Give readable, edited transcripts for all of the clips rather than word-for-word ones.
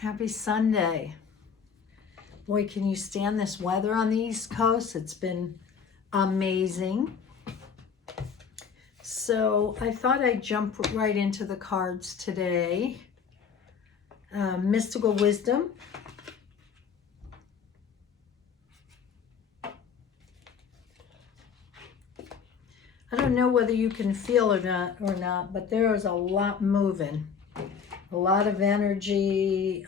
Happy Sunday. Boy, can you stand this weather on the East Coast? It's been amazing. So I thought I'd jump right into the cards today. Mystical Wisdom. I don't know whether you can feel it or not, but there is a lot moving. A lot of energy,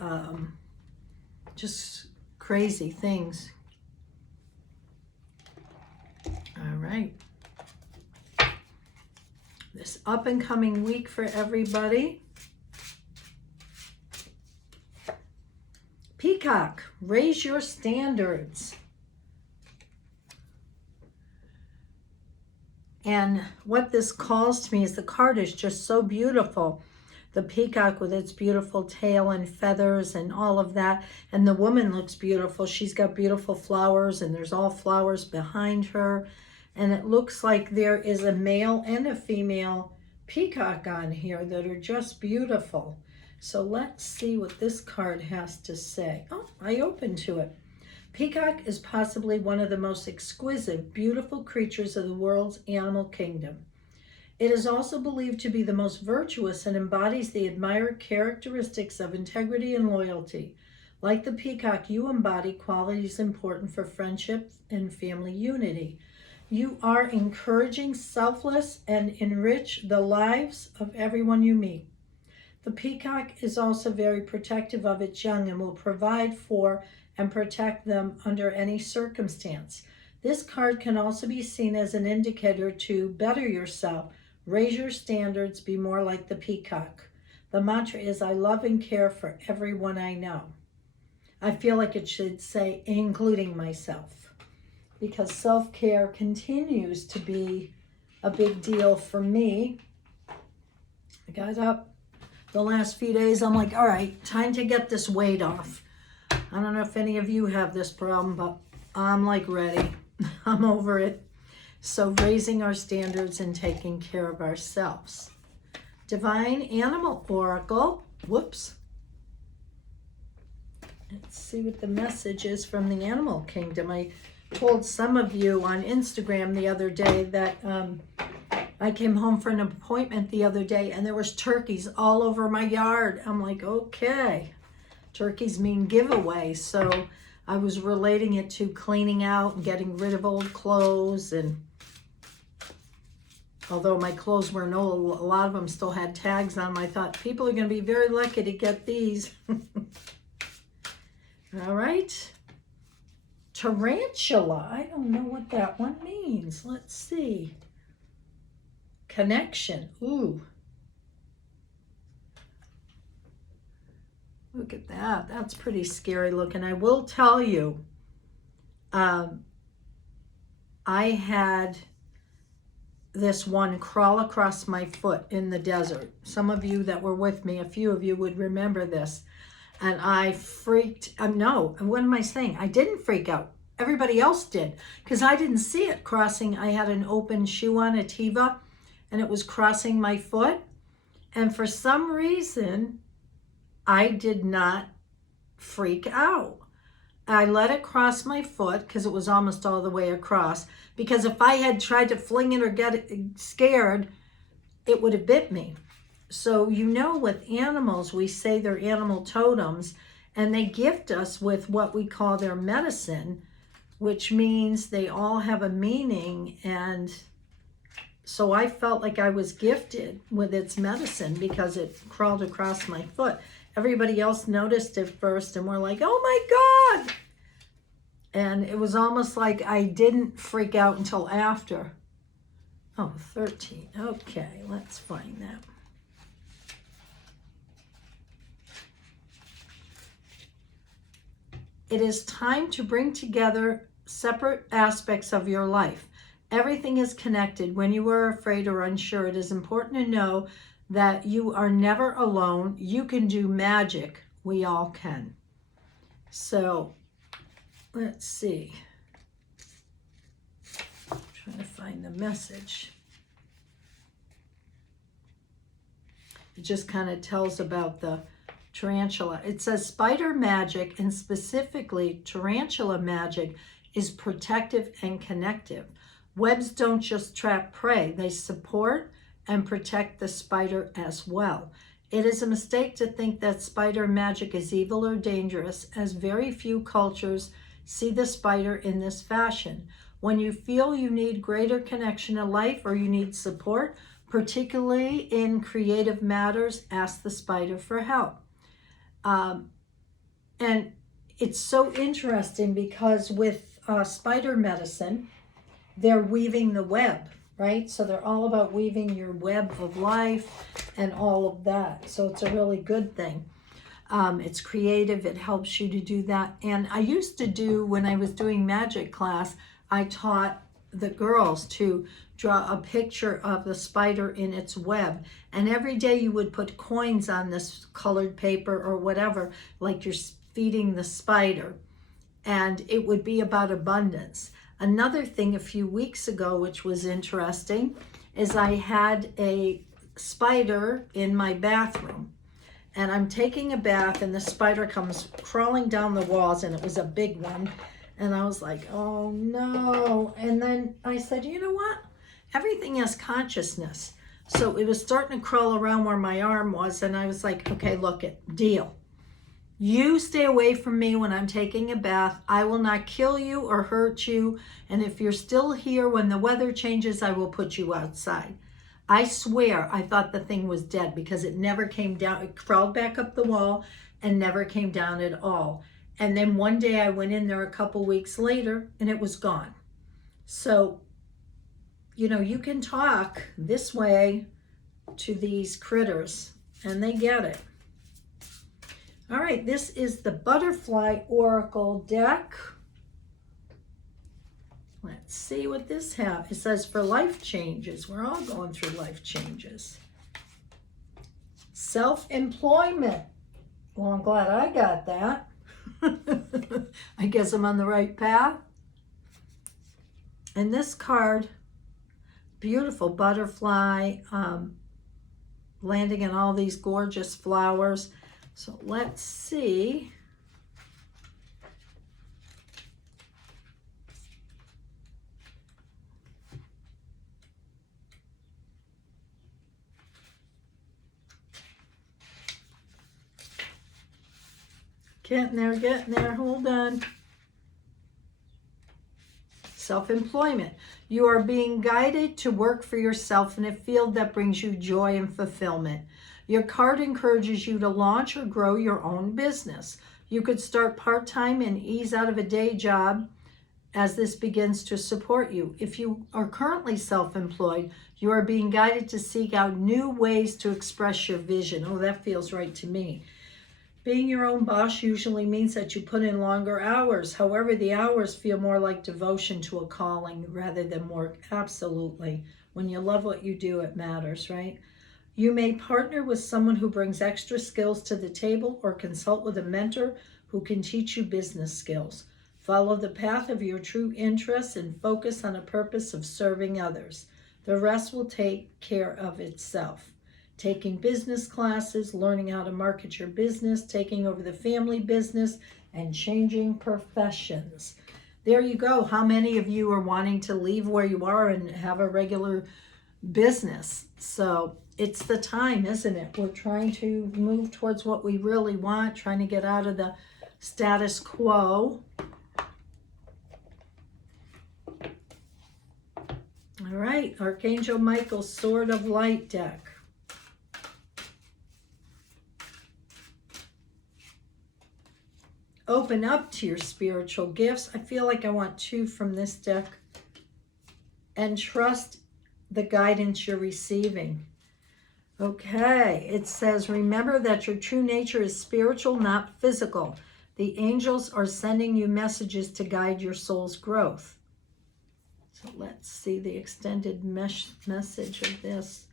just crazy things. All right. This up and coming week for everybody. Peacock, raise your standards. And what this calls to me is the card is just so beautiful. The peacock with its beautiful tail and feathers and all of that. And the woman looks beautiful. She's got beautiful flowers and there's all flowers behind her. And it looks like there is a male and a female peacock on here that are just beautiful. So let's see what this card has to say. Oh, I opened to it. Peacock is possibly one of the most exquisite, beautiful creatures of the world's animal kingdom. It is also believed to be the most virtuous and embodies the admired characteristics of integrity and loyalty. Like the peacock, you embody qualities important for friendship and family unity. You are encouraging, selfless, and enrich the lives of everyone you meet. The peacock is also very protective of its young and will provide for and protect them under any circumstance. This card can also be seen as an indicator to better yourself, raise your standards, be more like the peacock. The mantra is, I love and care for everyone I know. I feel like it should say, including myself, because self-care continues to be a big deal for me. I got up the last few days. I'm like, all right, time to get this weight off. I don't know if any of you have this problem, but I'm like ready. I'm over it. So raising our standards and taking care of ourselves. Divine Animal Oracle. Whoops. Let's see what the message is from the animal kingdom. I told some of you on Instagram the other day that I came home for an appointment the other day and there was turkeys all over my yard. I'm like, okay. Turkeys mean giveaway. So I was relating it to cleaning out and getting rid of old clothes, and although my clothes were old, a lot of them still had tags on them. I thought people are going to be very lucky to get these. All right. Tarantella. I don't know what that one means. Let's see. Connection. Ooh. Look at that. That's pretty scary looking. I will tell you, I had this one crawl across my foot in the desert. Some of you that were with me, a few of you would remember this. And I freaked, no, what am I saying? I didn't freak out. Everybody else did, because I didn't see it crossing. I had an open shoe on, a Teva, and it was crossing my foot. And for some reason, I did not freak out. I let it cross my foot because it was almost all the way across. Because if I had tried to fling it or get it scared, it would have bit me. So you know, with animals, we say they're animal totems, and they gift us with what we call their medicine, which means they all have a meaning. And so I felt like I was gifted with its medicine because it crawled across my foot. Everybody else noticed it first and were like, oh my God. And it was almost like I didn't freak out until after. Oh, 13. Okay, let's find that. It is time to bring together separate aspects of your life. Everything is connected. When you are afraid or unsure, it is important to know that you are never alone. You can do magic. We all can. So let's see. I'm trying to find the message. It just kind of tells about the Tarantella. It says spider magic, and specifically tarantula magic, is protective and connective. Webs don't just trap prey, they support and protect the spider as well. It is a mistake to think that spider magic is evil or dangerous, as very few cultures see the spider in this fashion. When you feel you need greater connection to life or you need support, particularly in creative matters, ask the spider for help. And it's so interesting because with spider medicine, they're weaving the web, right? So they're all about weaving your web of life and all of that. So it's a really good thing. It's creative. It helps you to do that. And I used to do, when I was doing magic class, I taught the girls to draw a picture of the spider in its web. And every day you would put coins on this colored paper or whatever, like you're feeding the spider. And it would be about abundance. Another thing a few weeks ago, which was interesting, is I had a spider in my bathroom. And I'm taking a bath and the spider comes crawling down the walls, and it was a big one. And I was like, oh no. And then I said, you know what? Everything has consciousness. So it was starting to crawl around where my arm was. And I was like, okay, look it, deal. You stay away from me when I'm taking a bath. I will not kill you or hurt you. And if you're still here when the weather changes, I will put you outside. I swear I thought the thing was dead because it never came down. It crawled back up the wall and never came down at all. And then one day I went in there a couple weeks later and it was gone. So, you know, you can talk this way to these critters and they get it. All right, this is the Butterfly Oracle deck. Let's see what this has. It says for life changes. We're all going through life changes. Self-employment. Well, I'm glad I got that. I guess I'm on the right path. And this card, beautiful butterfly, landing in all these gorgeous flowers. So let's see. Getting there, hold on. Self-employment. You are being guided to work for yourself in a field that brings you joy and fulfillment. Your card encourages you to launch or grow your own business. You could start part-time and ease out of a day job as this begins to support you. If you are currently self-employed, you are being guided to seek out new ways to express your vision. Oh, that feels right to me. Being your own boss usually means that you put in longer hours. However, the hours feel more like devotion to a calling rather than work. Absolutely. When you love what you do, it matters, right? You may partner with someone who brings extra skills to the table or consult with a mentor who can teach you business skills. Follow the path of your true interests and focus on a purpose of serving others. The rest will take care of itself. Taking business classes, learning how to market your business, taking over the family business, and changing professions. There you go. How many of you are wanting to leave where you are and have a regular business? So it's the time, isn't it? We're trying to move towards what we really want, trying to get out of the status quo. All right, Archangel Michael, Sword of Light deck. Open up to your spiritual gifts. I feel like I want 2 from this deck. And trust the guidance you're receiving. Okay, it says, remember that your true nature is spiritual, not physical. The angels are sending you messages to guide your soul's growth. So let's see the extended message of this.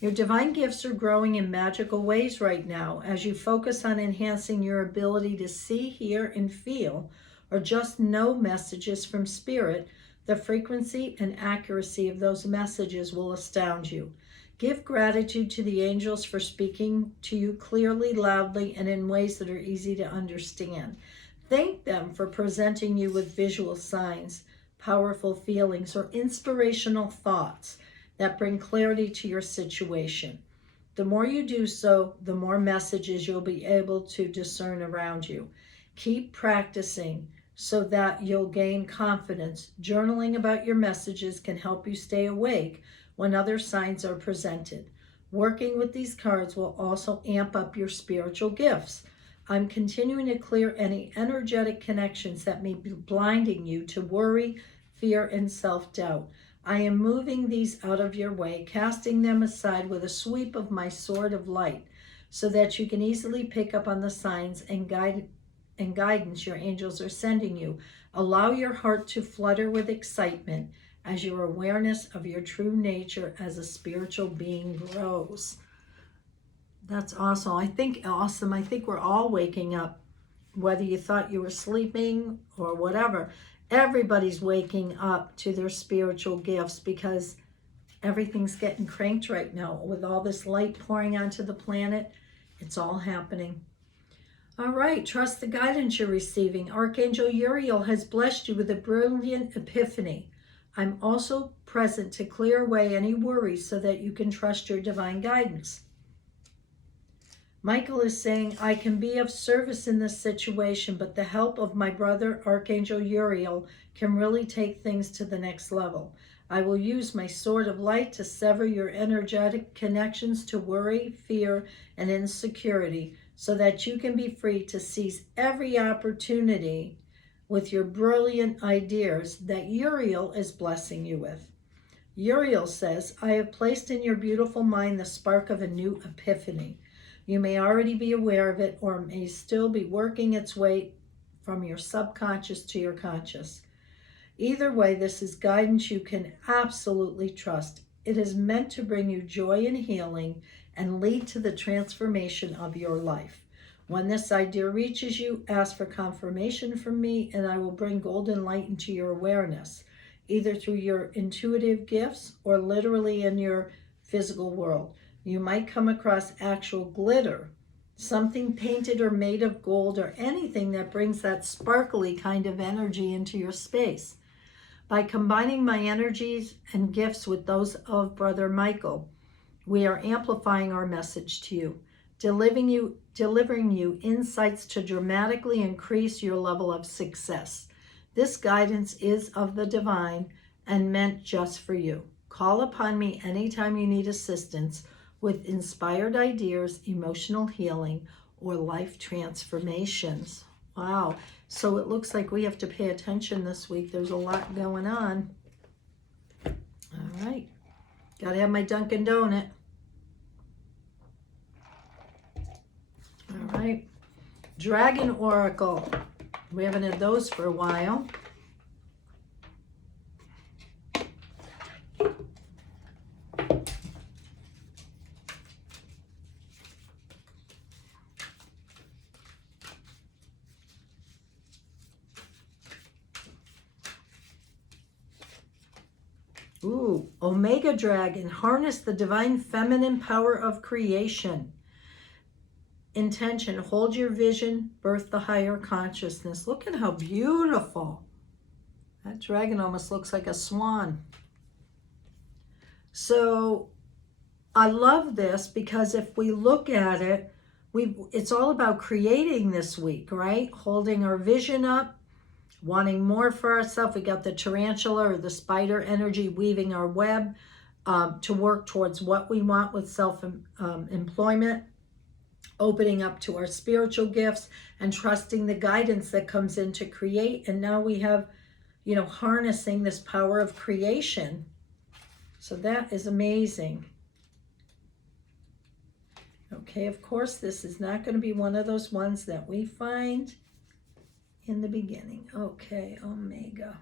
Your divine gifts are growing in magical ways right now as you focus on enhancing your ability to see, hear, and feel, or just know messages from spirit. The frequency and accuracy of those messages will astound you. Give gratitude to the angels for speaking to you clearly, loudly, and in ways that are easy to understand. Thank them for presenting you with visual signs, powerful feelings, or inspirational thoughts that bring clarity to your situation. The more you do so, the more messages you'll be able to discern around you. Keep practicing so that you'll gain confidence. Journaling about your messages can help you stay awake when other signs are presented. Working with these cards will also amp up your spiritual gifts. I'm continuing to clear any energetic connections that may be blinding you to worry, fear, and self-doubt. I am moving these out of your way, casting them aside with a sweep of my sword of light, so that you can easily pick up on the signs and guidance your angels are sending you. Allow your heart to flutter with excitement as your awareness of your true nature as a spiritual being grows. That's awesome. I think we're all waking up, whether you thought you were sleeping or whatever. Everybody's waking up to their spiritual gifts because everything's getting cranked right now. With all this light pouring onto the planet, it's all happening. All right, trust the guidance you're receiving. Archangel Uriel has blessed you with a brilliant epiphany. I'm also present to clear away any worries so that you can trust your divine guidance. Michael is saying, I can be of service in this situation, but the help of my brother, Archangel Uriel, can really take things to the next level. I will use my sword of light to sever your energetic connections to worry, fear, and insecurity so that you can be free to seize every opportunity with your brilliant ideas that Uriel is blessing you with. Uriel says, I have placed in your beautiful mind the spark of a new epiphany. You may already be aware of it or may still be working its way from your subconscious to your conscious. Either way, this is guidance you can absolutely trust. It is meant to bring you joy and healing and lead to the transformation of your life. When this idea reaches you, ask for confirmation from me and I will bring golden light into your awareness, either through your intuitive gifts or literally in your physical world. You might come across actual glitter, something painted or made of gold, or anything that brings that sparkly kind of energy into your space. By combining my energies and gifts with those of Brother Michael, we are amplifying our message to you, delivering you insights to dramatically increase your level of success. This guidance is of the divine and meant just for you. Call upon me anytime you need assistance with inspired ideas, emotional healing, or life transformations. Wow. So it looks like we have to pay attention this week. There's a lot going on. All right. Got to have my Dunkin' Donut. All right. Dragon Oracle. We haven't had those for a while. Ooh, Omega Dragon, harness the divine feminine power of creation. Intention, hold your vision, birth the higher consciousness. Look at how beautiful. That dragon almost looks like a swan. So I love this because if we look at it, it's all about creating this week, right? Holding our vision up, wanting more for ourselves. We got the tarantula or the spider energy weaving our web to work towards what we want with self-employment, opening up to our spiritual gifts and trusting the guidance that comes in to create. And now we have, harnessing this power of creation. So that is amazing. Okay, of course, this is not going to be one of those ones that we find in the beginning. Okay, Omega.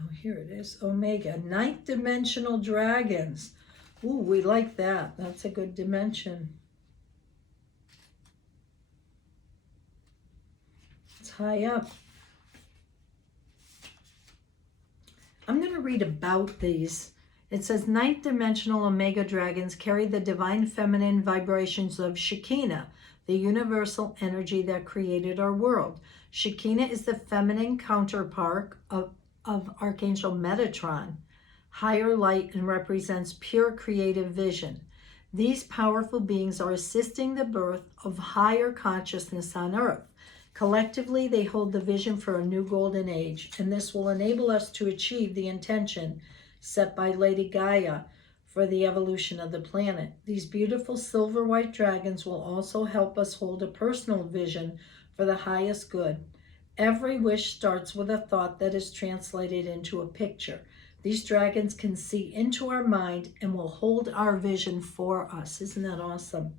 Oh, here it is. Omega. Ninth dimensional dragons. Ooh, we like that. That's a good dimension. It's high up. I'm going to read about these. It says, ninth dimensional Omega dragons carry the divine feminine vibrations of Shekinah, the universal energy that created our world. Shekinah is the feminine counterpart of Archangel Metatron, higher light, and represents pure creative vision. These powerful beings are assisting the birth of higher consciousness on earth. Collectively, they hold the vision for a new golden age, and this will enable us to achieve the intention set by Lady Gaia for the evolution of the planet. These beautiful silver white dragons will also help us hold a personal vision for the highest good. Every wish starts with a thought that is translated into a picture. These dragons can see into our mind and will hold our vision for us. Isn't that awesome?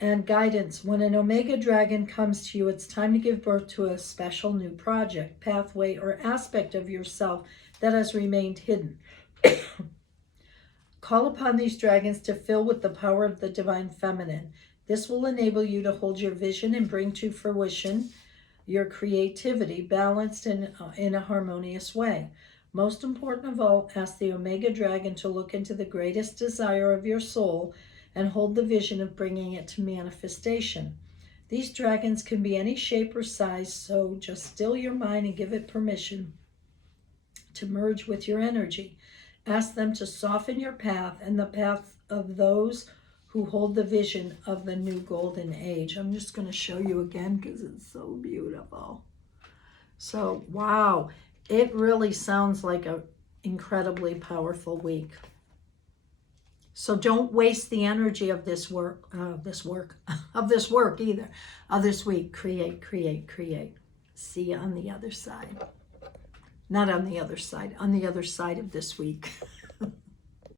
And guidance. When an Omega dragon comes to you, it's time to give birth to a special new project, pathway, or aspect of yourself that has remained hidden. Call upon these dragons to fill with the power of the divine feminine. This will enable you to hold your vision and bring to fruition your creativity balanced in a harmonious way. Most important of all, ask the Omega dragon to look into the greatest desire of your soul and hold the vision of bringing it to manifestation. These dragons can be any shape or size, so just still your mind and give it permission to merge with your energy. Ask them to soften your path and the path of those who hold the vision of the new golden age. I'm just going to show you again because it's so beautiful. So, wow, it really sounds like an incredibly powerful week. So don't waste the energy of this week. Create, create, create. See you on the other side. Not on the other side, on the other side of this week.